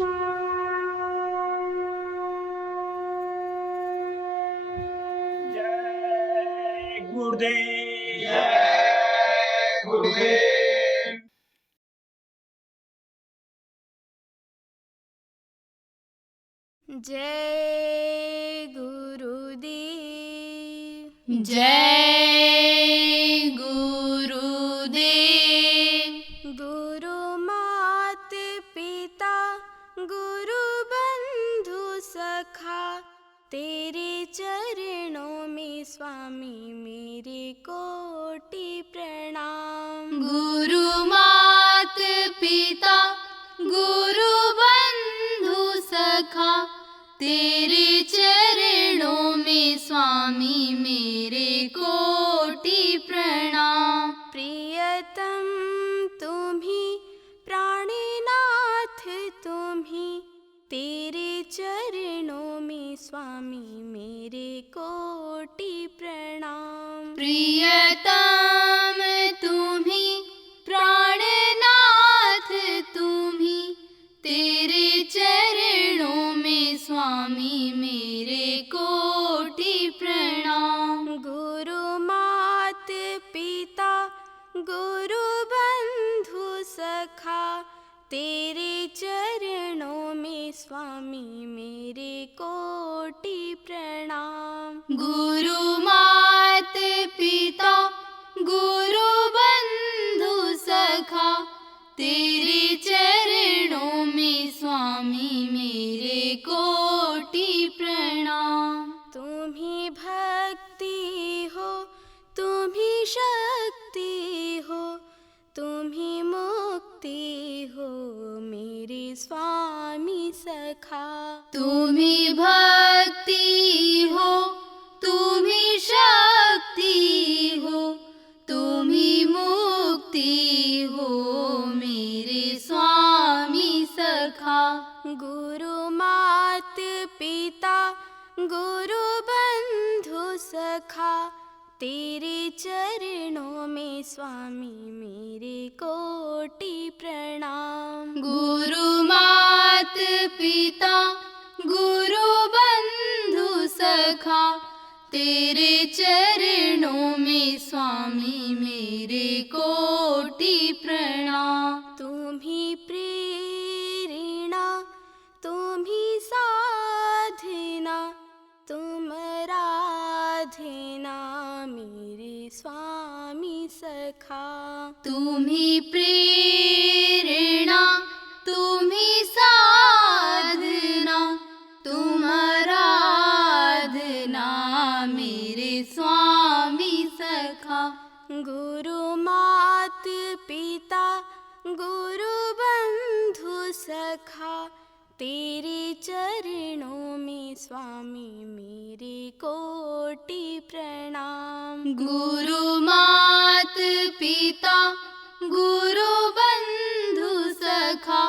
जय गुरुदेव। जय गुरुदेव। जय गुरुदेव। जय गुरुदेव। गुरु मात पिता गुरु बंधु सखा, तेरे चरणों में स्वामी मेरे कोटि प्रणाम। गुरु मात पिता गुरु बंधु सखा, तेरे चरणों में स्वामी मेरे कोटि प्रणाम। प्रियतम तुम्ही प्राणनाथ तुम्ही, तेरे चरणों में स्वामी मेरे कोटि प्रणाम। प्रियतम तुम्ही प्राणनाथ तुम्ही, तेरे चरणों में स्वामी मेरे कोटि प्रणाम। गुरु मात पिता गुरु बंधु सखा, तेरे चरणों में स्वामी मेरे कोटि प्रणाम। गुरु मात पिता गुरु बंधु सखा, तेरे चरणों में स्वामी मेरे कोटि प्रणाम। तुम्ही भक्ति हो तुम्ही शक्ति हो, तुम्ही मुक्ति हो मेरे स्वामी सखा। तुम्ही भक्ति हो तुम्ही शक्ति हो, तुम्ही मुक्ति हो मेरे स्वामी सखा। गुरु मात पिता गुरु बंधु सखा, तेरे चरणों में स्वामी मेरे कोटि प्रणाम। गुरु मात पिता गुरु बंधु सखा, तेरे चरणों में स्वामी मेरे कोटि प्रणाम। तुम्ही प्रेरणा तुम्ही साधना, तुम आराधना मेरे स्वामी सखा। तुम्ही प्रेरणा तुम्ही साधना, तुम आराधना मेरे स्वामी सखा। गुरु मात पिता गुरु बंधु सखा, तेरे चरणों में स्वामी मेरे कोटि प्रणाम। गुरु मात पिता गुरु बंधु सखा,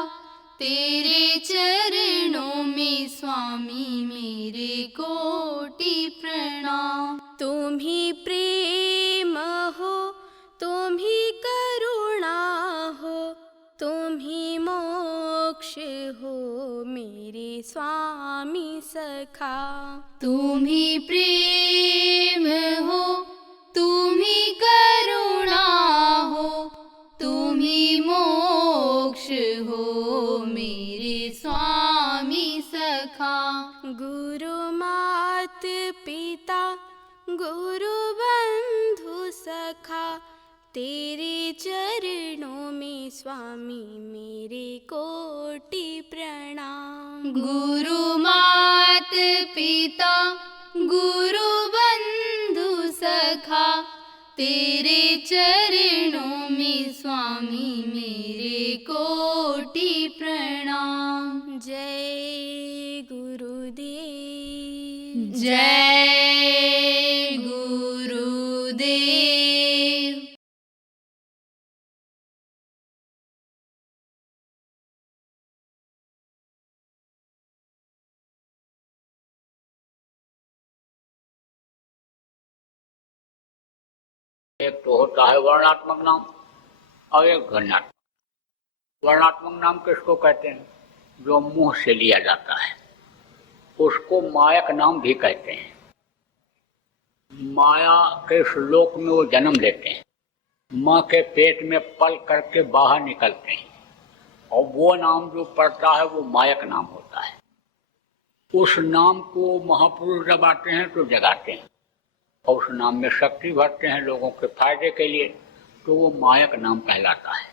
तेरे चरणों में स्वामी मेरे कोटि प्रणाम। तुम्ही प्रेम हो तुम्ही करुणा हो, तुम्ही मोक्ष हो मेरे स्वामी सखा। तुम्ही प्रेम हो तुम्ही करुणा हो, तुम्ही मोक्ष हो मेरे स्वामी सखा। गुरु मात पिता गुरु बंधु सखा, तेरे चरणों में स्वामी मेरे कोटि प्रणाम। गुरु मात पिता गुरु बंधु सखा, तेरे चरणों में स्वामी मेरे कोटि प्रणाम। जय गुरुदेव। जय गुरुदेव। एक तो होता है वर्णात्मक नाम और एक गण्यात्मक। वर्णात्मक नाम किसको कहते हैं? जो मुंह से लिया जाता है उसको मायक नाम भी कहते हैं। माया के श्लोक में वो जन्म लेते हैं, माँ के पेट में पल करके बाहर निकलते हैं और वो नाम जो पड़ता है वो मायक नाम होता है। उस नाम को महापुरुष जब आते हैं तो जगाते हैं और उस नाम में शक्ति भरते हैं लोगों के फायदे के लिए, तो वो मायक नाम कहलाता है।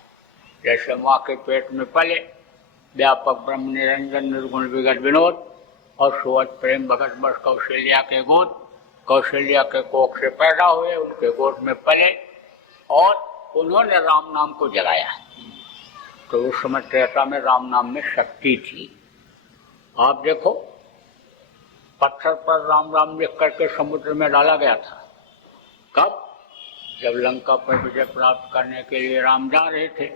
जैसे माँ के पेट में पले व्यापक ब्रह्म निरंजन निर्गुण विगत विनोद और सुवत प्रेम भगत बस कौशल्या के गोद, कौशल्या के कोख से पैदा हुए, उनके गोद में पले और उन्होंने राम नाम को जगाया। तो उस समय त्रेता में राम नाम में शक्ति थी। आप देखो पत्थर पर राम राम लिख करके समुद्र में डाला गया था। कब? जब लंका पर विजय प्राप्त करने के लिए राम जा रहे थे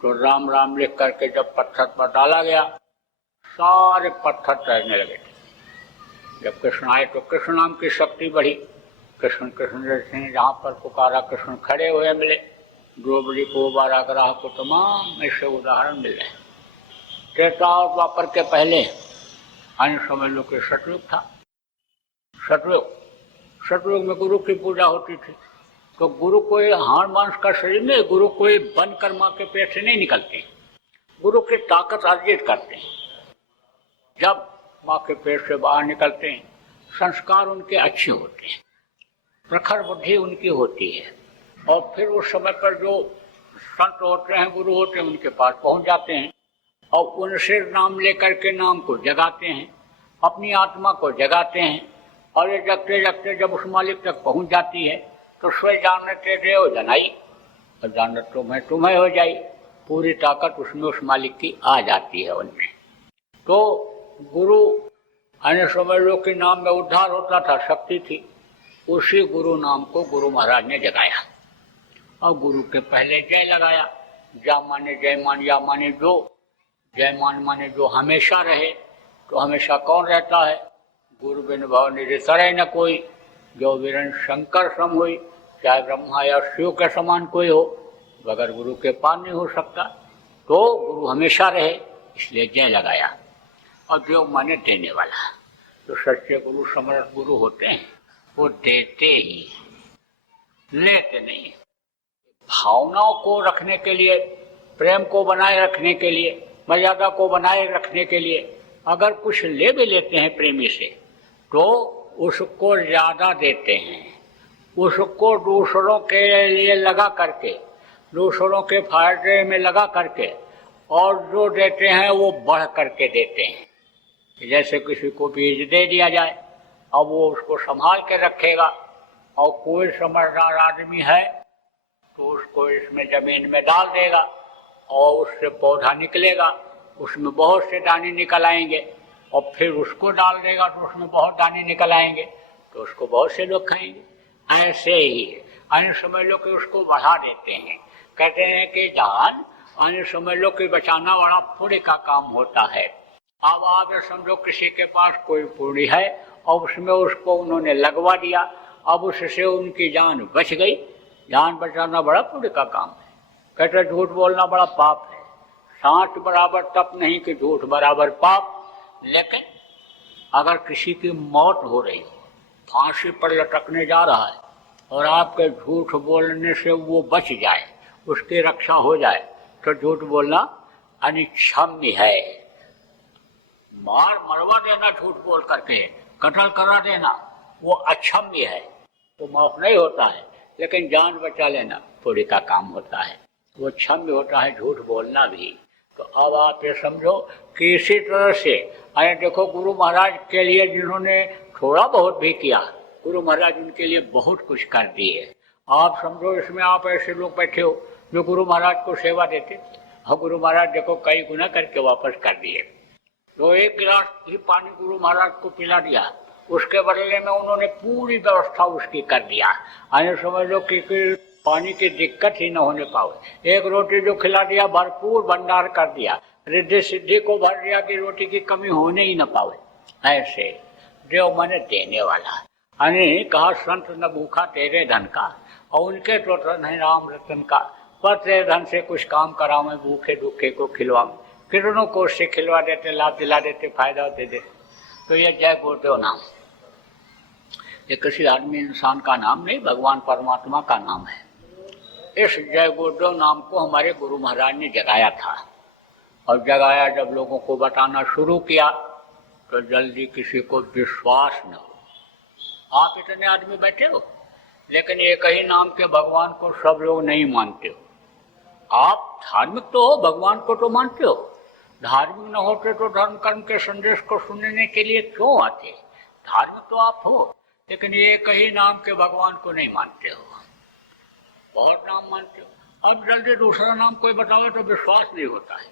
तो राम राम लिख करके जब पत्थर पर डाला गया सारे पत्थर तैरने लगे थे। जब कृष्ण आए तो कृष्ण नाम की शक्ति बढ़ी। कृष्ण कृष्ण जैसे जहाँ पर पुकारा कृष्ण खड़े हुए मिले। द्रौपदी को, बाराग्रह को तमाम ऐसे उदाहरण मिल रहे। त्रेता और द्वापर के पहले अन्य समय लोग के सतयुग था। सतयुग में गुरु की पूजा होती थी। तो गुरु कोई हाड़ मांस का शरीर में, गुरु कोई बनकर माँ के पेट से नहीं निकलते। गुरु की ताकत अर्जित करते हैं। जब माँ के पेट से बाहर निकलते हैं संस्कार उनके अच्छे होते हैं, प्रखर बुद्धि उनकी होती है और फिर उस समय पर जो संत होते हैं, गुरु होते हैं, उनके पास पहुंच जाते हैं और उनसे नाम लेकर के नाम को जगाते हैं, अपनी आत्मा को जगाते हैं। और ये जगते जगते जब उस मालिक तक पहुंच जाती है तो स्वयं जानते देव जनाई और जानत तुम्हें हो जाई। पूरी ताकत उसमें उस मालिक की आ जाती है उनमें। तो गुरु अन्य समय लोग के नाम में उद्धार होता था, शक्ति थी। उसी गुरु नाम को गुरु महाराज ने जगाया और गुरु के पहले जय लगाया। जा माने जय मान, या माने जो, जय मान माने जो हमेशा रहे। तो हमेशा कौन रहता है? गुरु बिन भाव निधि तरह न कोई, जो वीरन शंकर सम हुई। चाहे ब्रह्मा या शिव के समान कोई हो, बगैर गुरु के पार नहीं हो सकता। तो गुरु हमेशा रहे, इसलिए जय लगाया। और जो माने देने वाला, जो सच्चे गुरु समर्थ गुरु होते हैं वो देते ही, लेते नहीं। भावनाओं को रखने के लिए, प्रेम को बनाए रखने के लिए, मर्यादा को बनाए रखने के लिए अगर कुछ ले भी लेते हैं प्रेमी से तो उसको ज्यादा देते हैं। उसको दूसरों के लिए लगा करके, दूसरों के फायदे में लगा करके, और जो देते हैं वो बढ़ करके देते हैं। जैसे किसी को बीज दे दिया जाए, अब वो उसको संभाल के रखेगा और कोई समझदार आदमी है तो उसको इसमें जमीन में डाल देगा और उससे पौधा निकलेगा, उसमें बहुत से दाने निकल आएंगे और फिर उसको डाल देगा तो उसमें बहुत दाने निकल आएंगे तो उसको बहुत से लोग खाएंगे। ऐसे ही अन्य समय लोग के उसको बढ़ा देते हैं। कहते हैं कि जान अन्य समय लोग के बचाना बड़ा पुण्य का काम होता है। अब आप समझो किसी के पास कोई पुण्य है और उसमें उसको उन्होंने लगवा दिया, अब उससे उनकी जान बच गई। जान बचाना बड़ा पुण्य का काम है। कहते झूठ बोलना बड़ा पाप है। सांठ बराबर तप नहीं कि झूठ बराबर पाप। लेकिन अगर किसी की मौत हो रही हो, फांसी पर लटकने जा रहा है और आपके झूठ बोलने से वो बच जाए, उसकी रक्षा हो जाए, तो झूठ बोलना अनिक्षम्य है। मार मरवा देना झूठ बोल करके, कत्ल करा देना, वो अक्षम्य है, वो माफ नहीं होता है। लेकिन जान बचा लेना पुण्य का काम होता है, वो क्षम्य होता है झूठ बोलना भी। तो अब आप ये समझो कि इसी तरह से आए देखो गुरु महाराज के लिए जिन्होंने थोड़ा बहुत भी किया, गुरु महाराज उनके लिए बहुत कुछ कर दिए। आप समझो इसमें आप ऐसे लोग बैठे हो जो गुरु महाराज को सेवा देते और गुरु महाराज देखो कई गुना करके वापस कर दिए। तो एक गिलास ही पानी गुरु महाराज को पिला दिया, उसके बदले में उन्होंने पूरी व्यवस्था उसकी कर दिया। आने समझ लो कि पानी की दिक्कत ही न होने पावे। एक रोटी जो खिला दिया, भरपूर भंडार कर दिया, रिद्धि सिद्धि को भर दिया कि रोटी की कमी होने ही न पावे। ऐसे देव माने देने वाला। अने कहा संत न भूखा तेरे धन का, और उनके तो धन है राम रतन का। पर तेरे धन से कुछ काम करावे, भूखे दुखे को खिलवावे। किरणों को उससे खिलवा देते, लाभ दिला देते, फायदा दे देते। तो ये जय गुरुदेव नाम ये किसी आदमी इंसान का नाम नहीं, भगवान परमात्मा का नाम है। इस जय गुरुदेव नाम को हमारे गुरु महाराज ने जगाया था, और जगाया जब लोगों को बताना शुरू किया तो जल्दी किसी को विश्वास न हो। आप इतने आदमी बैठे हो, लेकिन एक ही नाम के भगवान को सब लोग नहीं मानते हो। आप धार्मिक तो हो, भगवान को तो मानते हो, धार्मिक न होते तो धर्म कर्म के संदेश को सुनने के लिए क्यों आते? धार्मिक तो आप हो, लेकिन एक ही नाम के भगवान को नहीं मानते हो, बहुत नाम मानते हो। अब जल्दी दूसरा नाम कोई बताओ तो विश्वास नहीं होता है,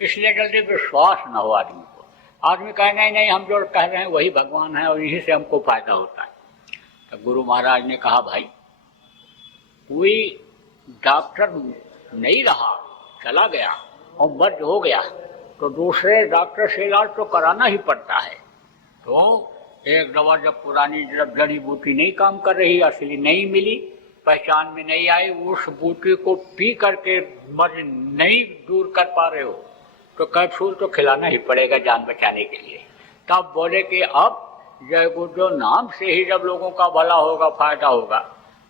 इसलिए जल्दी विश्वास न हो आदमी को। आदमी कहे नहीं नहीं, हम जो कह रहे हैं वही भगवान है और यहीं से हमको फायदा होता है। तो गुरु महाराज ने कहा, भाई कोई डॉक्टर नहीं रहा, चला गया और मर्ज हो गया, तो दूसरे डॉक्टर से इलाज तो कराना ही पड़ता है। तो एक दवा जब पुरानी जब जड़ी बूटी नहीं काम कर रही, असली नहीं मिली, पहचान में नहीं आई, उस बूटी को पी करके मर्ज नहीं दूर कर पा रहे हो, तो कैप्सूल तो खिलाना ही पड़ेगा जान बचाने के लिए। तब बोले कि अब जय गुरुदेव नाम से ही जब लोगों का भला होगा, फायदा होगा।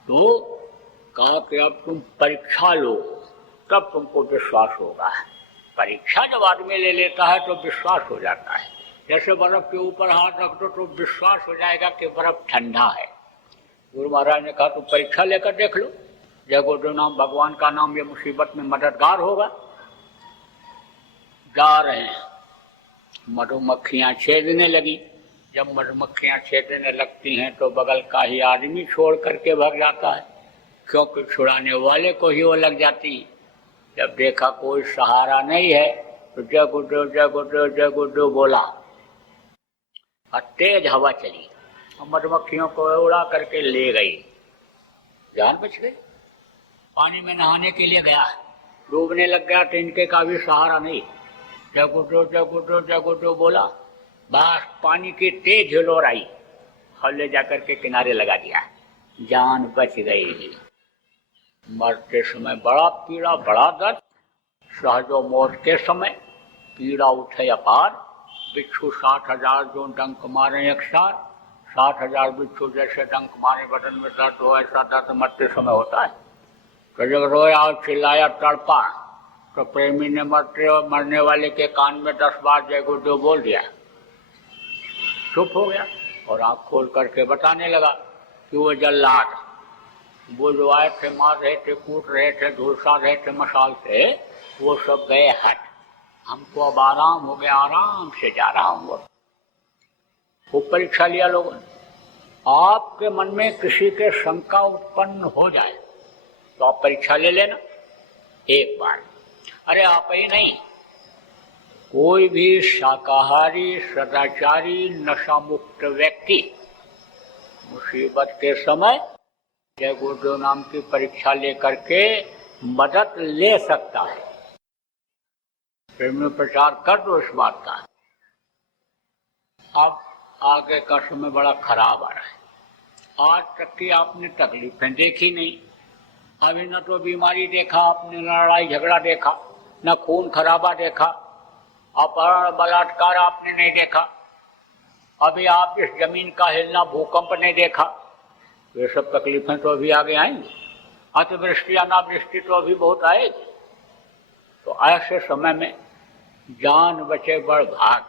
तो कहा कि अब तुम परीक्षा लो, तब तुमको विश्वास होगा। परीक्षा जब आदमी ले लेता है तो विश्वास हो जाता है। जैसे बर्फ के ऊपर हाथ रख दो तो विश्वास हो जाएगा कि बर्फ ठंडा है। गुरु महाराज ने कहा तुम परीक्षा लेकर देख लो, जय गुरुदेव नाम भगवान का नाम ये मुसीबत में मददगार होगा। जा रहे हैं, मधुमक्खियां छेदने लगी। जब मधुमक्खियां छेदने लगती हैं तो बगल का ही आदमी छोड़ करके भाग जाता है, क्योंकि छुड़ाने वाले को ही वो लग जाती है। जब देखा कोई सहारा नहीं है तो जय गुरुदेव जय गुरुदेव जय गुरुदेव बोला, और तेज हवा चली और मधुमक्खियों को उड़ा करके ले गई, जान बच गई। पानी में नहाने के लिए गया, डूबने लग गया, तो इनके का भी सहारा नहीं। जय गुरुदेव जय गुरुदेव जय गुरुदेव बोला, बस पानी की तेज हिलोर आई और ले जाकर के किनारे लगा दिया, जान बच गई। मरते समय बड़ा पीड़ा, बड़ा दर्द, सहजो मौत के समय पीड़ा उठे अपार। बिच्छू 60,000 जो डंक मारे एक साथ, 60,000 बिच्छू जैसे डंक मारे बदन में दर्द हो, ऐसा दर्द मरते समय होता है। तो जब रोया और चिल्लाया, तड़पा, तो प्रेमी ने मरने वाले के कान में 10 बार जय गुरुदेव बोल दिया, चुप हो गया और आँख खोल करके बताने लगा कि वो जल्लाद, वो जो आए थे, मार रहे थे, कूट रहे थे, झुलसा रहे थे मशाल से, वो सब गए हट, हमको अब आराम हो गया, आराम से जा रहा हूँ। खूब परीक्षा लिया लोगों ने। आपके मन में किसी के शंका उत्पन्न हो जाए तो आप परीक्षा ले लेना एक बार। अरे आप ही नहीं, कोई भी शाकाहारी, सदाचारी, नशा मुक्त व्यक्ति मुसीबत के समय जय गुरुदेव नाम की परीक्षा लेकर के मदद ले सकता है। प्रेम प्रचार कर दो इस बात का। अब आगे का समय बड़ा खराब आ रहा है। आज तक की आपने तकलीफें देखी नहीं, अभी न तो बीमारी देखा आपने, न लड़ाई झगड़ा देखा, न खून खराबा देखा, अपहरण बलात्कार आपने नहीं देखा, अभी आप इस जमीन का हिलना, भूकंप नहीं देखा। ये सब तकलीफें तो अभी आगे आएंगी। अतिवृष्टि अनावृष्टि तो अभी बहुत आएगी। तो ऐसे समय में जान बचे बड़ भाग,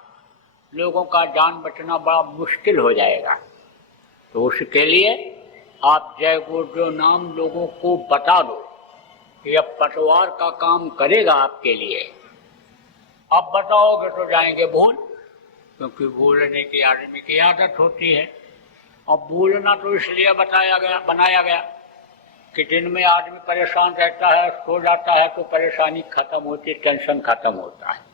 लोगों का जान बचना बड़ा मुश्किल हो जाएगा। तो उसके लिए आप जय गुरुदेव नाम लोगों को बता दो कि अब पटवार का काम करेगा आपके लिए। अब बताओगे तो जाएंगे भूल, क्योंकि भूलने की आदमी की आदत होती है। अब भूलना तो इसलिए बनाया गया कि दिन में आदमी परेशान रहता है, सो जाता है तो परेशानी खत्म होती, टेंशन खत्म होता है।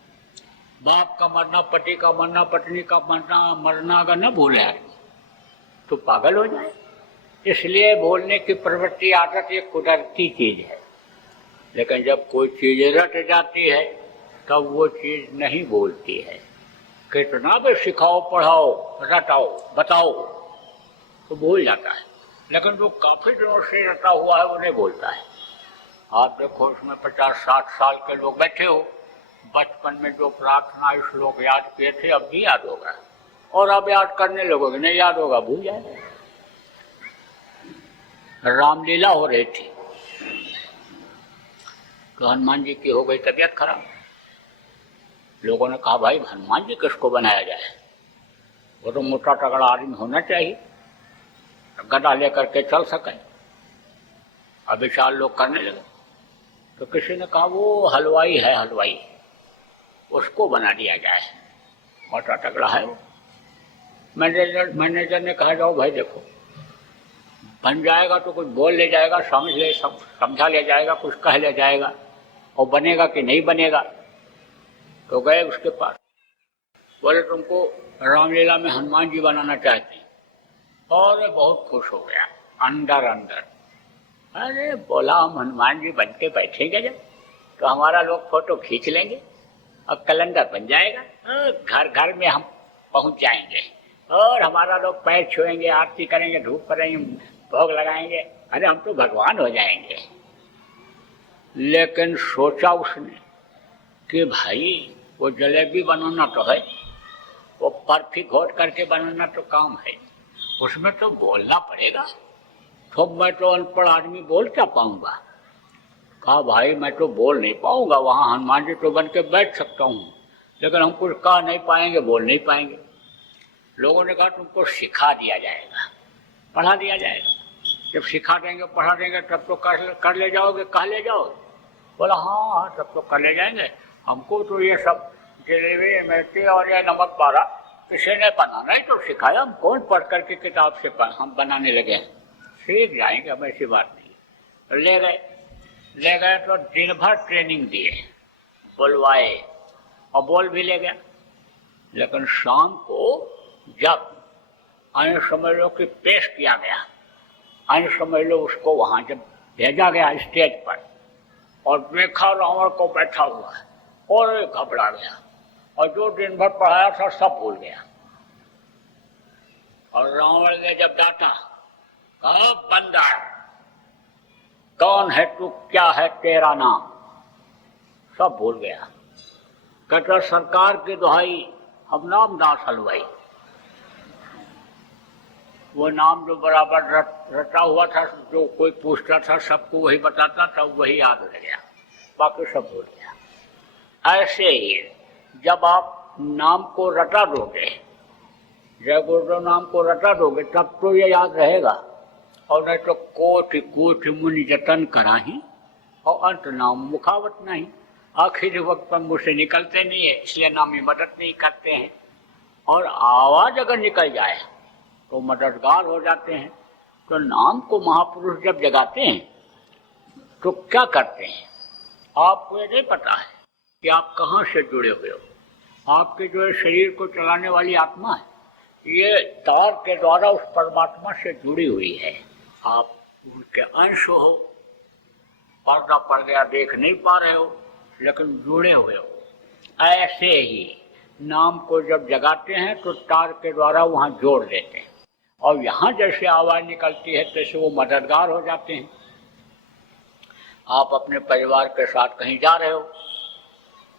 बाप का मरना, पति का मरना, पत्नी का मरना अगर न भूले आदमी तो पागल हो जाए। इसलिए भूलने की प्रवृत्ति, आदत एक कुदरती चीज है। लेकिन जब कोई चीज रट जाती है तब वो चीज नहीं बोलती है। कितना भी सिखाओ, पढ़ाओ, रटाओ, बताओ तो भूल जाता है। लेकिन जो काफी दिनों से रटा हुआ है वो नहीं बोलता है। आप देखो उसमें 50-60 साल के लोग बैठे हो, बचपन में जो प्रार्थना श्लोक याद किए थे अब भी याद होगा, और अब याद करने लगोगे, नहीं याद होगा, भूल जाए। रामलीला हो रही थी तो हनुमान जी की हो गई तबीयत खराब। लोगों ने कहा भाई हनुमान जी किसको बनाया जाए, वो तो मोटा तगड़ा आदमी होना चाहिए, गदा लेकर के चल सके। अब विशाल लोग करने लगे तो किसी ने कहा वो हलवाई है, हलवाई, उसको बना दिया जाए, मोटा तगड़ा है वो। मैनेजर ने कहा जाओ भाई देखो, बन जाएगा तो कुछ बोल ले जाएगा, समझा ले जाएगा, कुछ कह ले जाएगा, और बनेगा कि नहीं बनेगा। तो गए उसके पास, बोले तुमको रामलीला में हनुमान जी बनाना चाहते हैं, और बहुत खुश हो गया अंदर अंदर। अरे बोला हम हनुमान जी बन के बैठेंगे जब तो हमारा लोग फोटो खींच लेंगे और कैलेंडर बन जाएगा, घर घर में हम पहुंच जाएंगे और हमारा लोग पैर छुएंगे, आरती करेंगे, धूप करेंगे, भोग लगाएंगे, अरे हम तो भगवान हो जाएंगे। लेकिन सोचा उसने कि भाई वो जलेबी बनाना तो है, वो बर्फी घोट करके बनाना तो काम है, उसमें तो बोलना पड़ेगा, तो मैं तो अनपढ़ आदमी बोल क्या पाऊंगा। कहा भाई मैं तो बोल नहीं पाऊंगा, वहाँ हनुमान जी तो बन के बैठ सकता हूँ, लेकिन हम कुछ कह नहीं पाएंगे, बोल नहीं पाएंगे। लोगों ने कहा तुमको सिखा दिया जाएगा, पढ़ा दिया जाएगा, जब सिखा देंगे पढ़ा देंगे तब तो कर ले जाओगे, कह ले जाओगे। बोला हाँ तब तो कर ले जाएंगे, हमको तो ये सब जलेबी मिर्ची और ये नमक पारा किसी ने बनाना ही तो सिखाया, हम कौन पढ़ करके किताब से हम बनाने लगे हैं, सीख जाएंगे, अब ऐसी बात नहीं। ले गए तो दिन भर ट्रेनिंग दिए, बुलवाए और बोल भी ले गया। लेकिन शाम को जब आने समझ लो कि पेश किया गया, आने समझ लो उसको वहां जब भेजा गया स्टेज पर और देखा रावण को बैठा हुआ है और घबरा गया, और जो दिन भर पढ़ाया था सब भूल गया। और रावण ने जब डांटा, कहा बंदर कौन है तू, क्या है तेरा नाम, सब भूल गया। कहता सरकार की दुहाई हम नाम दास हलवाई, वो नाम जो बराबर रटा हुआ था, जो कोई पूछता था सबको वही बताता था, वही याद रह गया, बाकी सब भूल गया। ऐसे ही जब आप नाम को रटा दोगे, जय गुरुदेव नाम को रटा दोगे तब तो ये याद रहेगा, और नहीं तो कोटि कोटि मुनि जतन कराही और अंत नाम मुखावत नहीं। आखिर वक्त पर मुझसे निकलते नहीं है, इसलिए नाम की मदद नहीं करते हैं, और आवाज अगर निकल जाए तो मददगार हो जाते हैं। तो नाम को महापुरुष जब जगाते हैं तो क्या करते हैं, आपको ये नहीं पता है कि आप कहाँ से जुड़े हुए हो। आपके जो शरीर को चलाने वाली आत्मा है, ये तार के द्वारा उस परमात्मा से जुड़ी हुई है, आप उनके अंश हो, पर्दा पड़ गया देख नहीं पा रहे हो, लेकिन जुड़े हुए हो। ऐसे ही नाम को जब जगाते हैं तो तार के द्वारा वहाँ जोड़ देते हैं, और यहाँ जैसे आवाज निकलती है तैसे वो मददगार हो जाते हैं। आप अपने परिवार के साथ कहीं जा रहे हो,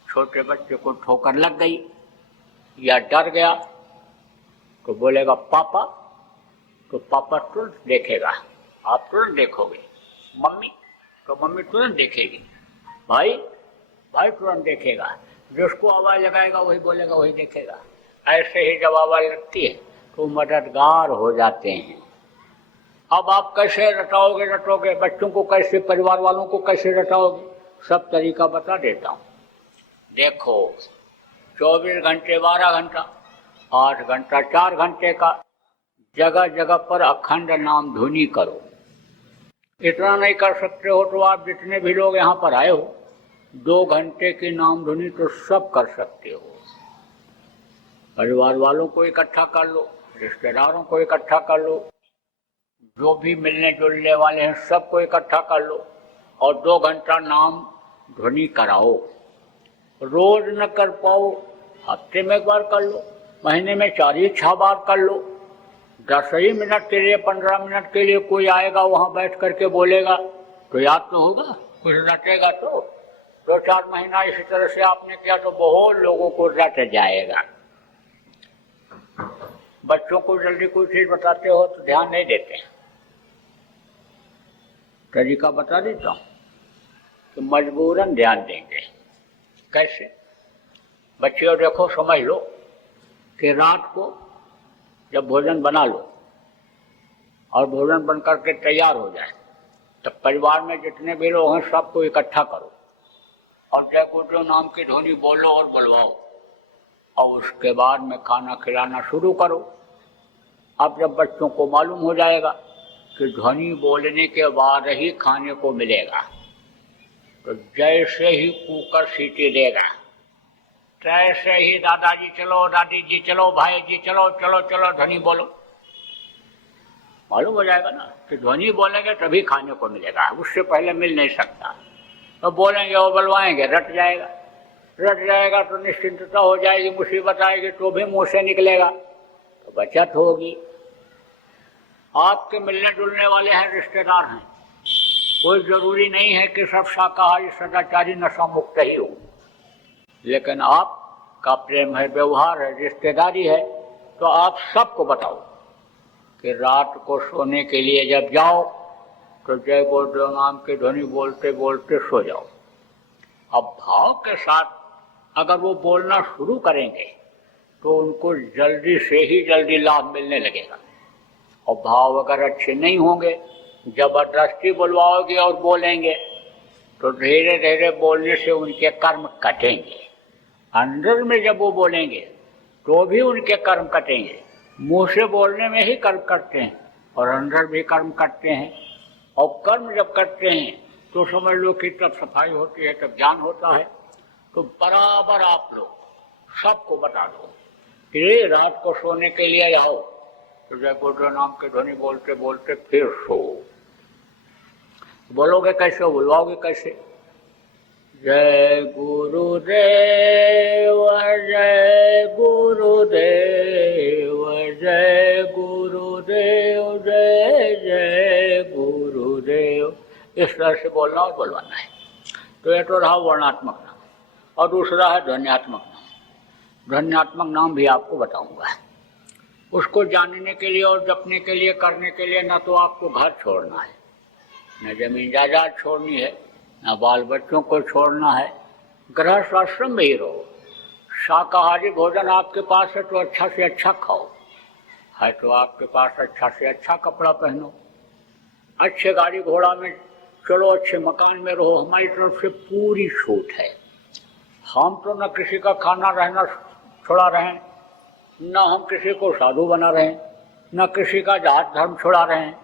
छोटे बच्चे को ठोकर लग गई या डर गया तो बोलेगा पापा, तो पापा तुरंत देखेगा, आप तुरंत देखोगे। मम्मी तो मम्मी तुरंत देखेगी, भाई भाई तुरंत देखेगा, जिसको आवाज लगाएगा वही बोलेगा, वही देखेगा। ऐसे ही जब आवाज लगती है तो मददगार हो जाते हैं। अब आप कैसे रटोगे, बच्चों को कैसे, परिवार वालों को कैसे रटाओगे, सब तरीका बता देता हूँ। देखो 24 घंटे 12 घंटा 8 घंटा 4 घंटे का जगह जगह पर अखंड नाम धुनी करो। इतना नहीं कर सकते हो तो आप जितने भी लोग यहाँ पर आए हो 2 घंटे की नाम धुनी तो सब कर सकते हो। परिवार वालों को इकट्ठा कर लो, रिश्तेदारों को इकट्ठा कर लो, जो भी मिलने जुलने वाले हैं सबको इकट्ठा कर लो और 2 घंटा नाम ध्वनि कराओ। रोज न कर पाओ, हफ्ते में 1 बार कर लो, महीने में 4 या 6 बार कर लो। 10 ही मिनट के लिए 15 मिनट के लिए कोई आएगा वहाँ बैठ करके बोलेगा तो याद तो होगा, कुछ रटेगा तो 2-4 महीना इसी तरह से आपने किया तो बहुत लोगों को रट जाएगा। बच्चों को जल्दी कोई चीज बताते हो तो ध्यान नहीं देते। तरीका बता देता हूँ कि मजबूरन ध्यान देंगे। कैसे? बच्चियों देखो, समझ लो कि रात को जब भोजन बना लो और भोजन बन करके तैयार हो जाए तो परिवार में जितने भी लोग हैं सबको इकट्ठा करो और जय गुरुदेव नाम की ध्वनि बोलो और बुलवाओ और उसके बाद में खाना खिलाना शुरू करो। अब जब बच्चों को मालूम हो जाएगा कि ध्वनि बोलने के बाद ही खाने को मिलेगा तो जैसे ही कुकर सीटी देगा तैसे ही दादाजी चलो, दादी जी चलो, भाई जी चलो, चलो चलो ध्वनि बोलो। मालूम हो जाएगा ना कि ध्वनि बोलेंगे तभी खाने को मिलेगा, उससे पहले मिल नहीं सकता। तो बोलेंगे और बुलवाएंगे, रट जाएगा तो निश्चिंतता हो जाएगी। मुसीबत आएगी तो भी मुंह से निकलेगा तो बचत होगी। आपके मिलने जुलने वाले हैं, रिश्तेदार हैं, कोई जरूरी नहीं है कि सब शाकाहारी सदाचारी नशा मुक्त ही हो, लेकिन आपका प्रेम है, व्यवहार है, रिश्तेदारी है तो आप सबको बताओ कि रात को सोने के लिए जब जाओ तो जय गुरुदेव नाम की ध्वनि बोलते बोलते सो जाओ। अब भाव के साथ अगर वो बोलना शुरू करेंगे तो उनको जल्दी से ही जल्दी लाभ मिलने लगेगा। और भाव अगर अच्छे नहीं होंगे, जबरदस्ती बुलवाओगे और बोलेंगे तो धीरे धीरे बोलने से उनके कर्म कटेंगे। अंदर में जब वो बोलेंगे तो भी उनके कर्म कटेंगे। मुंह से बोलने में ही कर्म करते हैं और अंदर भी कर्म करते हैं। और कर्म जब करते हैं तो समझ लो कि तब सफाई होती है, तब ज्ञान होता है। तो बराबर आप लोग सबको बता दो कि रात को सोने के लिए आओ तो जय गुरुदेव नाम की ध्वनि बोलते बोलते फिर सो। बोलोगे कैसे, बुलवाओगे कैसे? जय गुरुदेव, जय गुरुदेव, जय गुरुदेव, जय जय गुरुदेव, इस तरह से बोलना और बोलवाना है। तो ये तो रहा वर्णात्मक नाम और दूसरा है ध्वन्यात्मक नाम। ध्वन्यात्मक नाम भी आपको बताऊंगा। उसको जानने के लिए और जपने के लिए, करने के लिए ना तो आपको घर छोड़ना है, न जमीन जायदाद छोड़नी है, न बाल बच्चों को छोड़ना है। गृहस्थ आश्रम में ही रहो। शाकाहारी भोजन आपके पास है तो अच्छा से अच्छा खाओ, है तो आपके पास अच्छा से अच्छा कपड़ा पहनो, अच्छे गाड़ी घोड़ा में चलो, अच्छे मकान में रहो। हमारी तरफ से पूरी छूट है। हम तो न किसी का खाना रहना छोड़ा रहें, न हम किसी को साधु बना रहे हैं, न किसी का जात धर्म छोड़ा रहे हैं।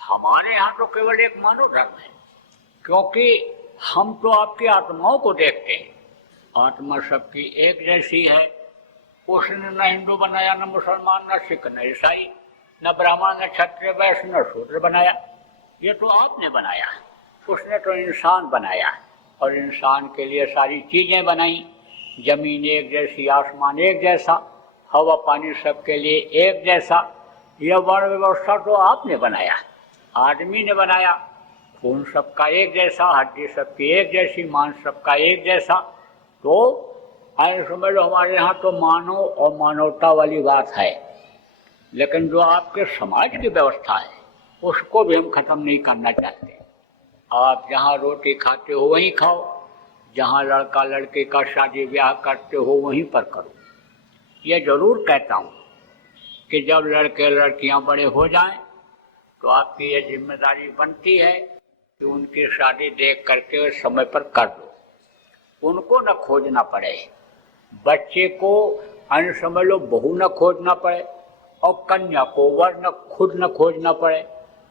हमारे यहाँ तो केवल एक मानव धर्म है, क्योंकि हम तो आपकी आत्माओं को देखते हैं। आत्मा सबकी एक जैसी है। उसने न हिंदू बनाया, न मुसलमान, न सिख, न ईसाई, न ब्राह्मण, न क्षत्रिय, वैश्य, न शूद्र बनाया। ये तो आपने बनाया। उसने तो इंसान बनाया और इंसान के लिए सारी चीजें बनाई। जमीन एक जैसी, आसमान एक जैसा, हवा पानी सबके लिए एक जैसा। यह वर्ण व्यवस्था तो आपने बनाया, आदमी ने बनाया। खून सबका एक जैसा, हड्डी सबकी एक जैसी, मांस सबका एक जैसा। तो ऐसे समझ लो हमारे यहाँ तो मानव और मानवता वाली बात है। लेकिन जो आपके समाज की व्यवस्था है उसको भी हम खत्म नहीं करना चाहते। आप जहाँ रोटी खाते हो वहीं खाओ, जहाँ लड़का लड़के का शादी ब्याह करते हो वहीं पर करो। ये जरूर कहता हूँ कि जब लड़के लड़कियाँ बड़े हो जाएं तो आपकी ये जिम्मेदारी बनती है कि उनकी शादी देख करके समय पर कर दो। उनको न खोजना पड़े, बच्चे को अन्य समझ लो बहू न खोजना पड़े और कन्या को वर न खुद न खोजना पड़े,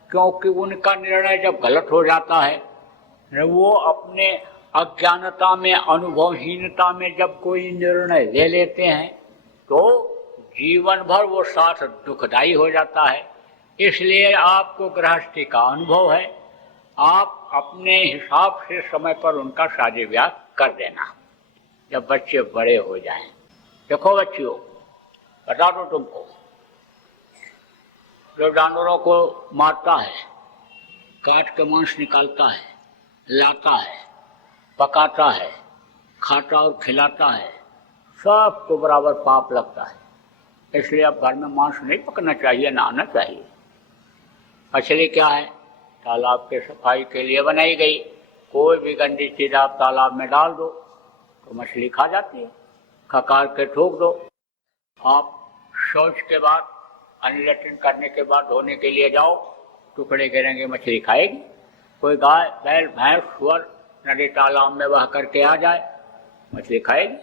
क्योंकि उनका निर्णय जब गलत हो जाता है, वो अपने अज्ञानता में, अनुभवहीनता में जब कोई निर्णय ले लेते हैं तो जीवन भर वो साथ दुखदायी हो जाता है। इसलिए आपको गृहस्थी का अनुभव है, आप अपने हिसाब से समय पर उनका शादी ब्याह कर देना जब बच्चे बड़े हो जाएं। देखो बच्चियों, बता दो तुमको, जो जानवरों को मारता है, काट के मांस निकालता है, लाता है, पकाता है, खाता और खिलाता है, सबको बराबर पाप लगता है। इसलिए अब घर में मांस नहीं पकना चाहिए, ना आना चाहिए। मछली क्या है? तालाब के सफाई के लिए बनाई गई। कोई भी गंदी चीज आप तालाब में डाल दो तो मछली खा जाती है, खकार के ठोक दो। आप शौच के बाद, अनलेट्रिन करने के बाद धोने के लिए जाओ, टुकड़े गिरेंगे, मछली खाएगी। कोई गाय, बैल, भैंस, सुअर नदी तालाब में बह करके आ जाए, मछली खाएगी।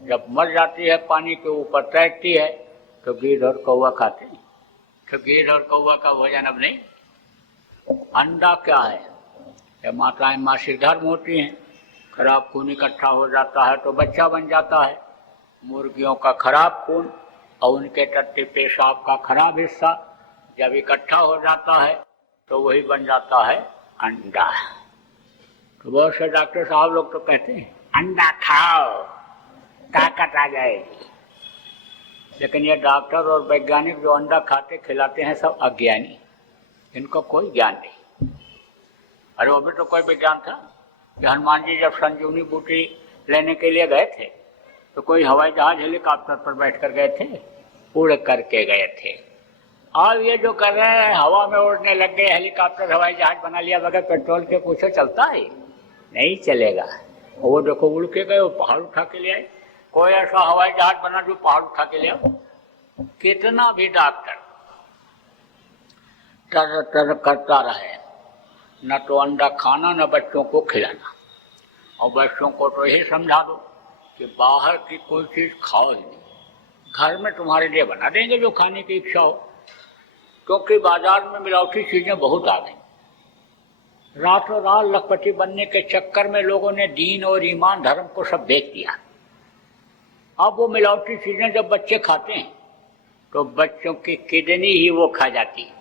जब मर जाती है, पानी के ऊपर तैरती है, तो गिद्ध और कौवा खाते हैं। तो गिद्ध और कौवा का भोजन अब नहीं। अंडा क्या है? ये माताएं मासिक धर्म होती हैं, खराब खून इकट्ठा हो जाता है तो बच्चा बन जाता है। मुर्गियों का खराब खून और उनके टट्टी पेशाब का खराब हिस्सा जब इकट्ठा हो जाता है तो वही बन जाता है अंडा। तो बहुत से डॉक्टर साहब लोग तो कहते हैं अंडा खाओ, ताकत आ जाएगी। लेकिन ये डॉक्टर और वैज्ञानिक जो अंडा खाते खिलाते हैं, सब अज्ञानी, इनको कोई ज्ञान नहीं। अरे वो भी तो कोई विज्ञान था कि हनुमान जी जब संजीवनी बूटी लेने के लिए गए थे तो कोई हवाई जहाज हेलीकॉप्टर पर बैठ कर गए थे, उड़ करके गए थे। अब ये जो कर रहे हैं, हवा में उड़ने लग गए, हेलीकॉप्टर हवाई जहाज बना लिया, बगैर पेट्रोल के पूछो चलता है? नहीं चलेगा। वो देखो उड़ के गए, वो पहाड़ उठा के ले आए। कोई ऐसा हवाई जहाज बना जो पहाड़ उठा के ले आओ? कितना भी डॉक्टर तर तर करता रहे, न तो अंडा खाना न बच्चों को खिलाना। और बच्चों को तो यही समझा दो कि बाहर की कोई चीज खाओ ही नहीं, घर में तुम्हारे लिए बना देंगे जो खाने की इच्छा हो। क्योंकि बाजार में मिलावटी चीजें बहुत आ गई। रातों रात लखपति बनने के चक्कर में लोगों ने दीन और ईमान, धर्म को सब बेच दिया। अब वो मिलावटी चीजें जब बच्चे खाते हैं तो बच्चों की किडनी ही वो खा जाती है,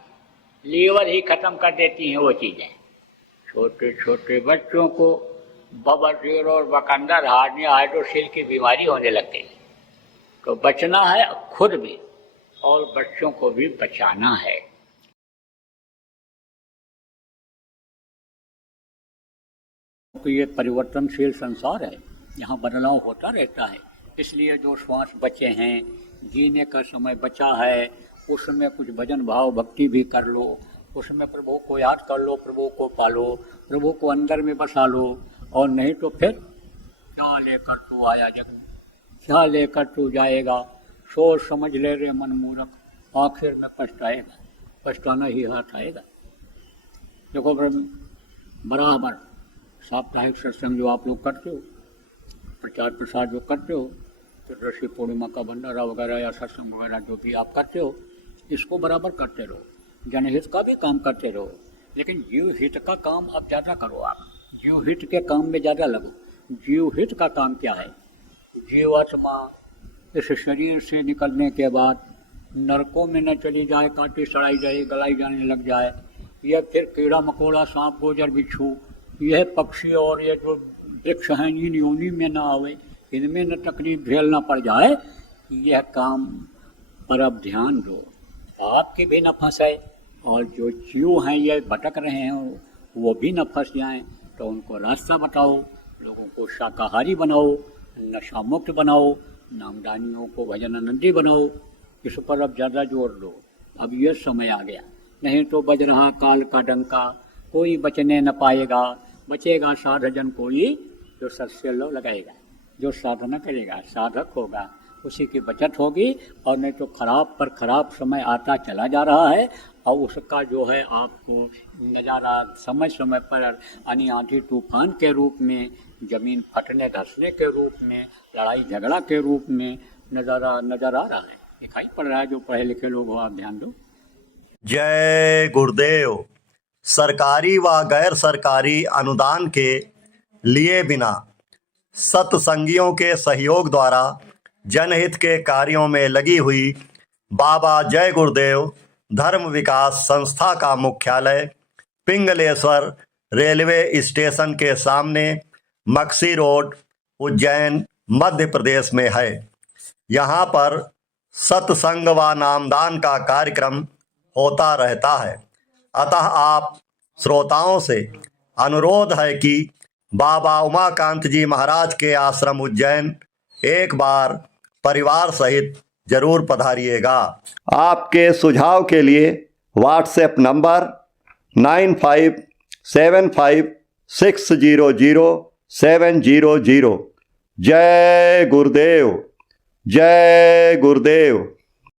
लीवर ही खत्म कर देती हैं वो चीजें। छोटे छोटे बच्चों को बवासीर और बकंदर, हार्निया, हाइड्रोसिल की बीमारी होने लग गई। तो बचना है खुद भी और बच्चों को भी बचाना है। तो ये परिवर्तनशील संसार है, यहाँ बदलाव होता रहता है। इसलिए जो श्वास बचे हैं, जीने का समय बचा है, उसमें कुछ भजन भाव भक्ति भी कर लो, उसमें प्रभु को याद कर लो, प्रभु को पालो, प्रभु को अंदर में बसा लो। और नहीं तो फिर क्या लेकर तू आया जग में, क्या लेकर तू जाएगा? सोच समझ ले रे मन मूर्ख, आखिर में पछताएगा, पछताना ही हाथ आएगा। देखो बराबर साप्ताहिक सत्संग जो आप लोग करते हो, प्रचार प्रसार जो करते हो, तो ऋषि पूर्णिमा का भंडारा वगैरह या सत्संग वगैरह जो भी आप करते हो, इसको बराबर करते रहो, जनहित का भी काम करते रहो। लेकिन जीव हित का काम अब ज़्यादा करो। आप जीव हित के काम में ज़्यादा लगो। जीव हित का काम क्या है? जीवात्मा इस शरीर से निकलने के बाद नरकों में न चली जाए, काटी सड़ाई जाए, गलाई जाने लग जाए, यह फिर कीड़ा मकोड़ा, सांप गोजर बिच्छू, यह पक्षी और ये जो वृक्ष हैं, इन योनि में न आवे, इनमें न तकलीफ झेलना पड़ जाए। यह काम पर अब ध्यान दो, आपकी भी न फंसे और जो जीव हैं ये भटक रहे हैं वो भी न फंस जाएं। तो उनको रास्ता बताओ, लोगों को शाकाहारी बनाओ, नशा मुक्त बनाओ, नामदानियों को भजनानंदी बनाओ। इस पर अब ज़्यादा जोर दो। अब ये समय आ गया, नहीं तो बज रहा काल का डंका, कोई बचने न पाएगा। बचेगा साधजन कोई जो सत्य लो लगाएगा, जो साधना करेगा, साधक होगा, उसी की बचत होगी। और नहीं तो खराब पर खराब समय आता चला जा रहा है और उसका जो है आपको नज़ारा समय समय पर यानी आंधी तूफान के रूप में, जमीन फटने धंसने के रूप में, लड़ाई झगड़ा के रूप में नज़र आ रहा है, दिखाई पड़ रहा है। जो पढ़े लिखे लोग हो आप ध्यान दो। जय गुरुदेव। सरकारी व गैर सरकारी अनुदान के लिए बिना सत्संगियों के सहयोग द्वारा जनहित के कार्यों में लगी हुई बाबा जय गुरुदेव धर्म विकास संस्था का मुख्यालय पिंगलेश्वर रेलवे स्टेशन के सामने मक्सी रोड, उज्जैन, मध्य प्रदेश में है। यहाँ पर सत्संग व नामदान का कार्यक्रम होता रहता है। अतः आप श्रोताओं से अनुरोध है कि बाबा उमाकांत जी महाराज के आश्रम उज्जैन एक बार परिवार सहित जरूर पधारिएगा। आपके सुझाव के लिए व्हाट्सएप नंबर 9575600700। जय गुरुदेव, जय गुरुदेव।